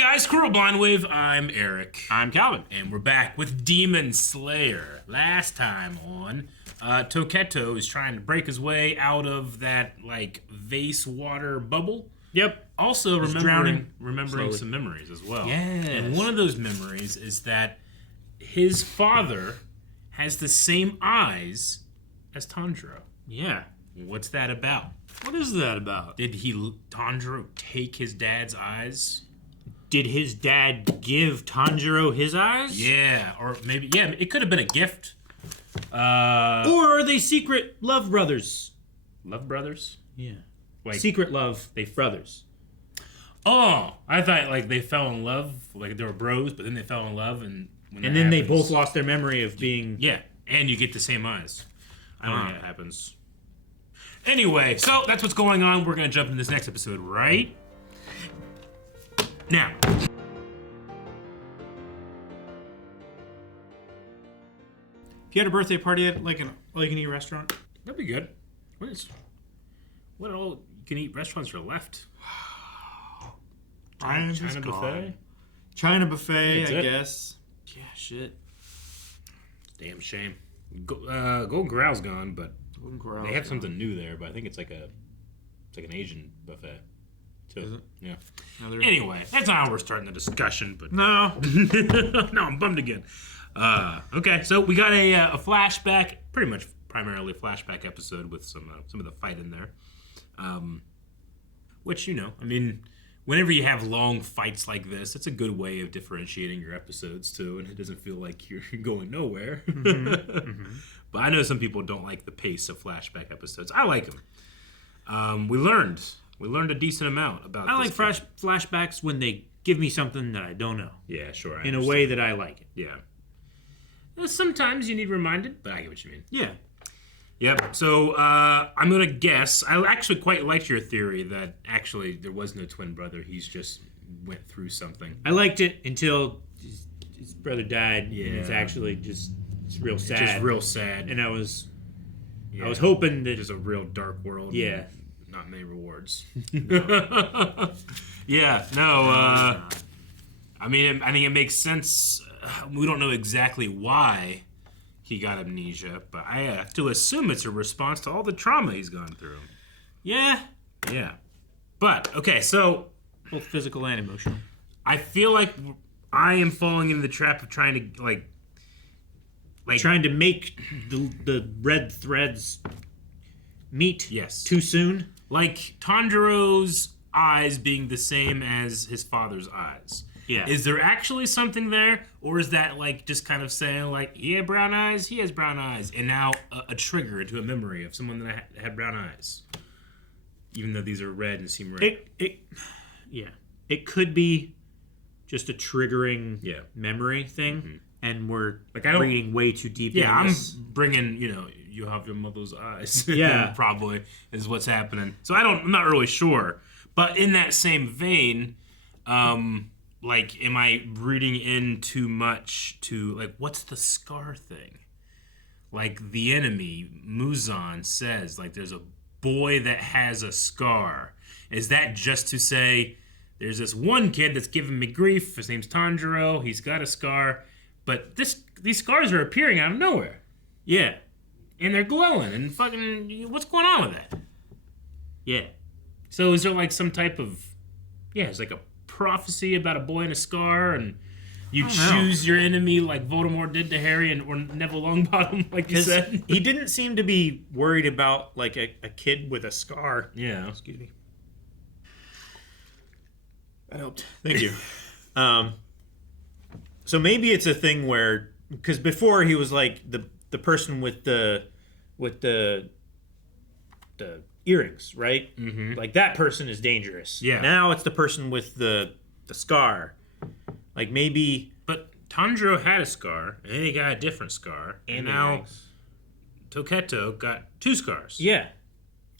guys, Squirrel Blind Wave. I'm Eric. I'm Calvin. And we're back with Demon Slayer. Last time on, Tokito is trying to break his way out of that, vase water bubble. Yep. Also remembering some memories as well. Yes. And one of those memories is that his father has the same eyes as Tanjiro. Yeah. What's that about? What is that about? Did Tanjiro take his dad's eyes? Did his dad give Tanjiro his eyes? Yeah, or maybe, it could have been a gift. Or are they secret love brothers? Love brothers? Yeah. Secret love, they brothers. Oh, I thought, they fell in love, they were bros, but then they fell in love, and then they both lost their memory of being... Yeah, and you get the same eyes. I don't think that happens. Anyway, so that's what's going on. We're going to jump into this next episode right now. If you had a birthday party at, an all-you-can-eat restaurant? That'd be good. What all-you-can-eat restaurants are left? China buffet? China buffet, That's I it? guess. Yeah, shit. Damn shame. Golden Corral's gone, but they have something new there, but I think it's like an Asian buffet, too. Is it? Yeah. Anyway, that's not how we're starting the discussion, but... No. No, I'm bummed again. Okay, so we got a flashback, pretty much primarily a flashback episode with some of the fight in there. Which, whenever you have long fights like this, it's a good way of differentiating your episodes, too, and it doesn't feel like you're going nowhere. Mm-hmm. But I know some people don't like the pace of flashback episodes. I like them. We learned a decent amount about I like flashbacks when they give me something that I don't know. Yeah, sure. In a way that I like it. Yeah. Sometimes you need reminded, but I get what you mean. Yeah. Yep. So I'm going to guess. I actually quite liked your theory that actually there was no twin brother. He's just went through something. I liked it until his brother died. Yeah. And it's actually it's real sad. Just real sad. And I was hoping that... It's a real dark world. Yeah. Not many rewards. No. Yeah. No. I think it makes sense. We don't know exactly why he got amnesia, but I have to assume it's a response to all the trauma he's gone through. Yeah. Yeah. But, okay, so... Both physical and emotional. I feel like I am falling into the trap of trying to, trying to make the red threads meet too soon. Like Tanjiro's eyes being the same as his father's eyes. Yeah. Is there actually something there? Or is that just kind of saying he had brown eyes, he has brown eyes, and now a trigger into a memory of someone that had brown eyes? Even though these are red and seem red. It could be just a triggering memory thing, mm-hmm. and we're reading way too deep into this. I'm bringing, you have your mother's eyes. Yeah. Probably is what's happening. So I'm not really sure. But in that same vein, am I reading in too much to, what's the scar thing? The enemy, Muzan, says, there's a boy that has a scar. Is that just to say, there's this one kid that's giving me grief, his name's Tanjiro, he's got a scar, but these scars are appearing out of nowhere. Yeah. And they're glowing, and fucking, what's going on with that? Yeah. So is there, some type of, it's a prophecy about a boy and a scar, and you choose your enemy like Voldemort did to Harry or Neville Longbottom, like you said. He didn't seem to be worried about a kid with a scar. Yeah. Excuse me. That helped. Thank you. So maybe it's a thing where, because before he was the person with the earrings, right? Mm-hmm. That person is dangerous. Yeah. Now it's the person with the scar. Maybe... But Tanjiro had a scar, and then he got a different scar, and now Tokito got two scars. Yeah.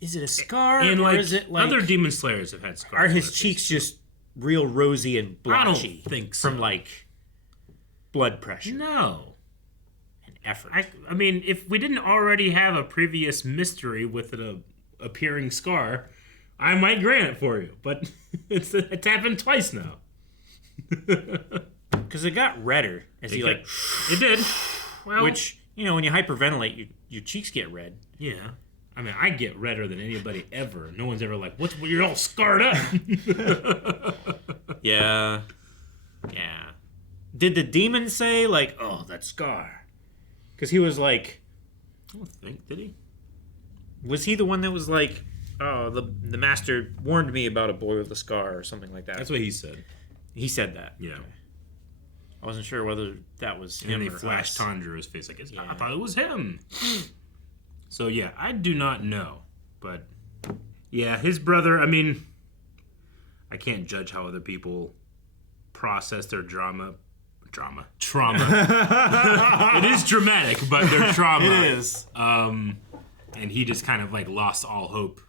Is it a scar, and or is it other Demon Slayers have had scars? Are his cheeks just real rosy and blotchy? I don't think so. From blood pressure. No. And effort. If we didn't already have a previous mystery with an appearing scar, I might grant it for you. But it's happened twice now. Because it got redder as he It did. Well, which, when you hyperventilate, your cheeks get red. Yeah. I mean, I get redder than anybody ever. No one's ever like, you're all scarred up. Yeah. Yeah. Did the demon say, like, oh, that scar? Because he was like... I don't think, did he? Was he the one that was like, oh, the master warned me about a boy with a scar or something like that? That's what he said. He said that. Yeah. Okay. I wasn't sure whether that was him and or they flashed us. Tanjiro's face like, I thought it was him. So, yeah, I do not know. But, yeah, his brother, I mean, I can't judge how other people process their trauma. It is dramatic, but their trauma. It is. And he just kind of, like, lost all hope.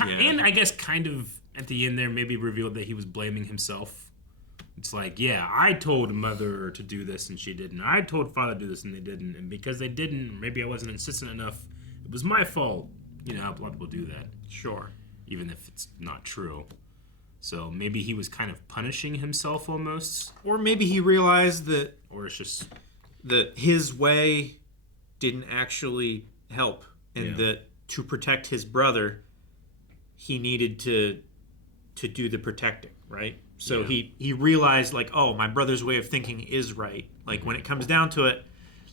And I guess kind of at the end there maybe revealed that he was blaming himself. It's like, yeah, I told mother to do this and she didn't. I told father to do this and they didn't. And because they didn't, maybe I wasn't insistent enough. It was my fault. You know, a lot of people do that. Sure. Even if it's not true. So maybe he was kind of punishing himself almost. Or maybe he realized that... Or it's just... that his way didn't actually help. And that to protect his brother, he needed to do the protecting, right? So he realized, like, oh, my brother's way of thinking is right. Like, when it comes down to it,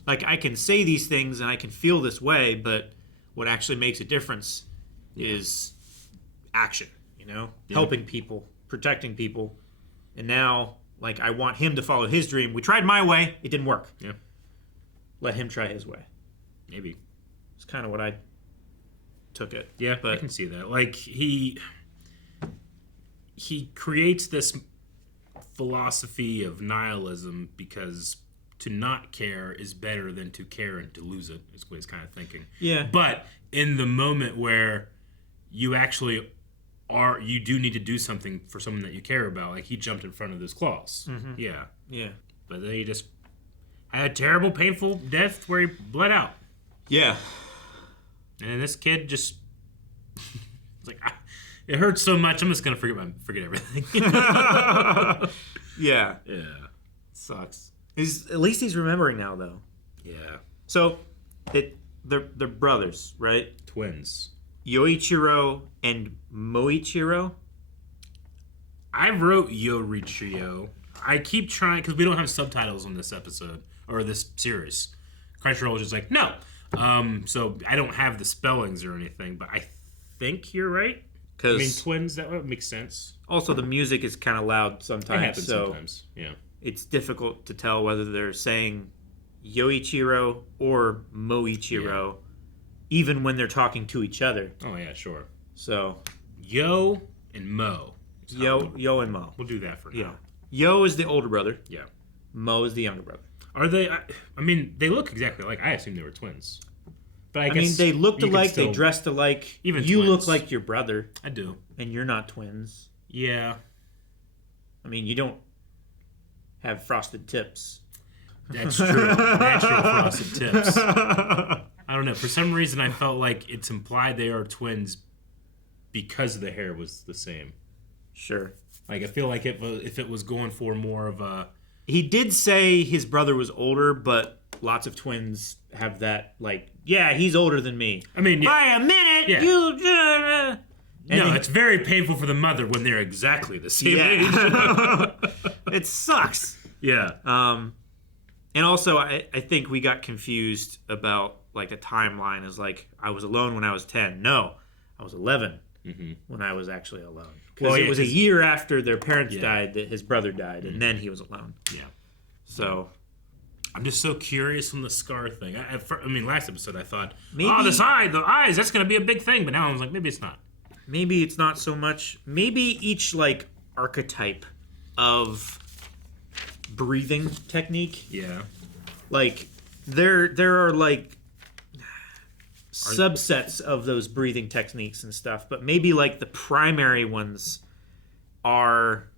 like, I can say these things and I can feel this way, but what actually makes a difference is action, helping people, protecting people. And now, like, I want him to follow his dream. We tried my way. It didn't work. Yeah. Let him try his way. Maybe. It's kind of what I took it. Yeah, but I can see that. Like, he creates this philosophy of nihilism because to not care is better than to care and to lose it, is what he's kind of thinking. Yeah. But in the moment where you actually you do need to do something for someone that you care about, like he jumped in front of those claws. Mm-hmm. Yeah. Yeah. But then he just had a terrible, painful death where he bled out. Yeah. And this kid just... it's like... It hurts so much. I'm just gonna forget everything. Yeah. Yeah. Sucks. At least he's remembering now, though. Yeah. So, they're brothers, right? Twins. Yuichiro and Muichiro. I wrote Yuichiro. I keep trying because we don't have subtitles on this episode or this series. Crunchyroll is just like no. So I don't have the spellings or anything, but I think you're right. I mean, twins, that would make sense. Also, the music is kind of loud sometimes. It happens sometimes, yeah. It's difficult to tell whether they're saying Yuichiro or Muichiro, even when they're talking to each other. Oh, yeah, sure. So, Yo and Mo. Yo and Mo. We'll do that for now. Yeah. Yo is the older brother. Yeah. Mo is the younger brother. Are they... I mean, they look exactly alike. I assume they were twins. But I mean, they looked alike, they dressed alike. Even you twins. look like your brother. I do. And you're not twins. Yeah. I mean, you don't have frosted tips. That's true. Natural frosted tips. I don't know. For some reason, I felt like it's implied they are twins because the hair was the same. Sure. Like, I feel like if it was going for more of a... He did say his brother was older, but lots of twins have that, like, yeah, he's older than me. I mean, by a minute, you... No, it's very painful for the mother when they're exactly the same age. It sucks. Yeah. And also, I think we got confused about, like, the timeline is like, I was alone when I was 10. No, I was 11 when I was actually alone. Because it was a year after their parents died that his brother died, and then he was alone. Yeah. So... I'm just so curious on the scar thing. I mean, last episode I thought, maybe, the eyes, that's going to be a big thing. But now I was like, maybe it's not. Maybe it's not so much. Maybe each, like, archetype of breathing technique. Yeah. Like, there are, like, subsets of those breathing techniques and stuff. But maybe, like, the primary ones are,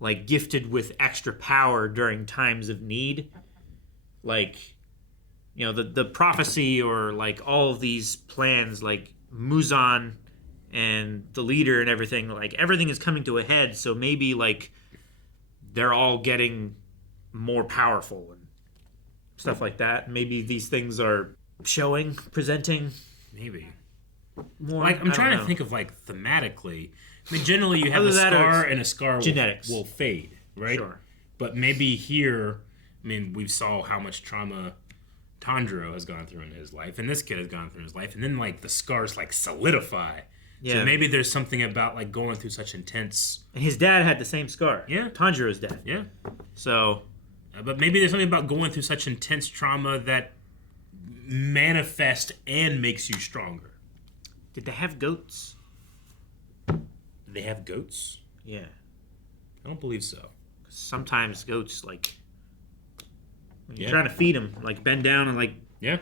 like, gifted with extra power during times of need. Like, the prophecy or, like, all of these plans, like, Muzan and the leader and everything, like, everything is coming to a head. So maybe, like, they're all getting more powerful and stuff like that. Maybe these things are presenting Maybe. more. Like, I'm trying to think of, like, thematically. I mean, generally you have a scar, and a scar will fade, right? Sure. But maybe here, I mean, we saw how much trauma Tanjiro has gone through in his life, and this kid has gone through in his life, and then, like, the scars, like, solidify. Yeah. So maybe there's something about, like, going through such intense... And his dad had the same scar. Yeah. Tanjiro's dad. Yeah. So... but maybe there's something about going through such intense trauma that manifests and makes you stronger. Did they have goats? They have goats? Yeah. I don't believe so. Sometimes goats, like... When you're trying to feed them, like, bend down and, like...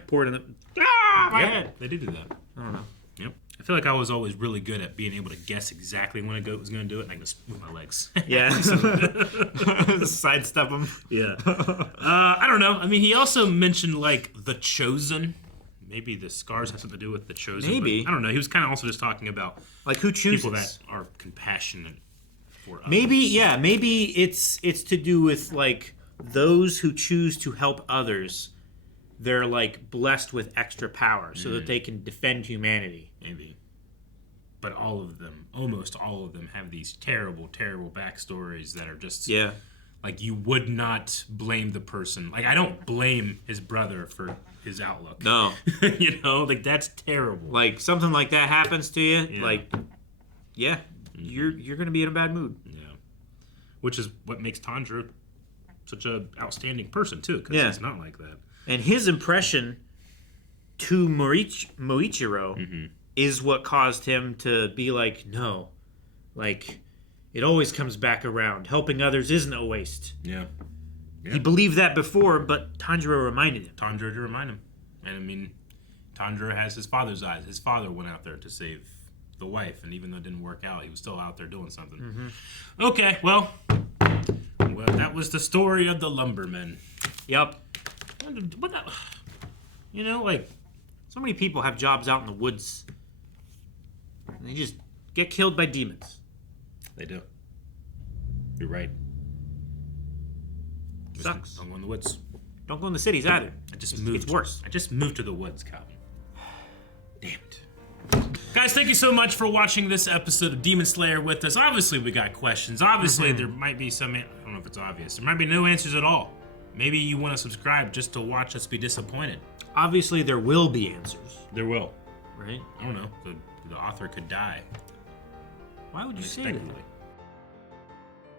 Pour it in the... Ah! My head! They do that. I don't know. Yep. I feel like I was always really good at being able to guess exactly when a goat was going to do it, and I can just move my legs. Yeah. Sidestep them. Yeah. I don't know. I mean, he also mentioned, like, the Chosen. Maybe the scars have something to do with the Chosen. Maybe. I don't know. He was kind of also just talking about... Like, who chooses? People that are compassionate for others. Maybe it's to do with, like, those who choose to help others. They're, like, blessed with extra power so that they can defend humanity. Maybe. But all of them, almost all of them, have these terrible, terrible backstories that are just... Yeah. Like, you would not blame the person. Like, I don't blame his brother for his outlook. No. You know? Like, that's terrible. Like, something like that happens to you, like, you're going to be in a bad mood. Yeah. Which is what makes Tanjiro such a outstanding person, too, because he's not like that. And his impression to Muichiro is what caused him to be like, no, like, it always comes back around. Helping others isn't a waste. Yeah. He believed that before, but Tanjiro reminded him. Tanjiro to remind him. And, I mean, Tanjiro has his father's eyes. His father went out there to save the wife, and even though it didn't work out, he was still out there doing something. Okay, well, that was the story of the lumbermen. Yep. What the, you know, like, so many people have jobs out in the woods. And they just get killed by demons. They do. You're right. Sucks. Don't go in the woods. Don't go in the cities either. It's worse. I just moved to the woods, Calvin. Damn it. Guys, thank you so much for watching this episode of Demon Slayer with us. Obviously, we got questions. Obviously, there might be some... I don't know if it's obvious. There might be no answers at all. Maybe you want to subscribe just to watch us be disappointed. Obviously, there will be answers. There will. Right? I don't know. The author could die. Why would you say that?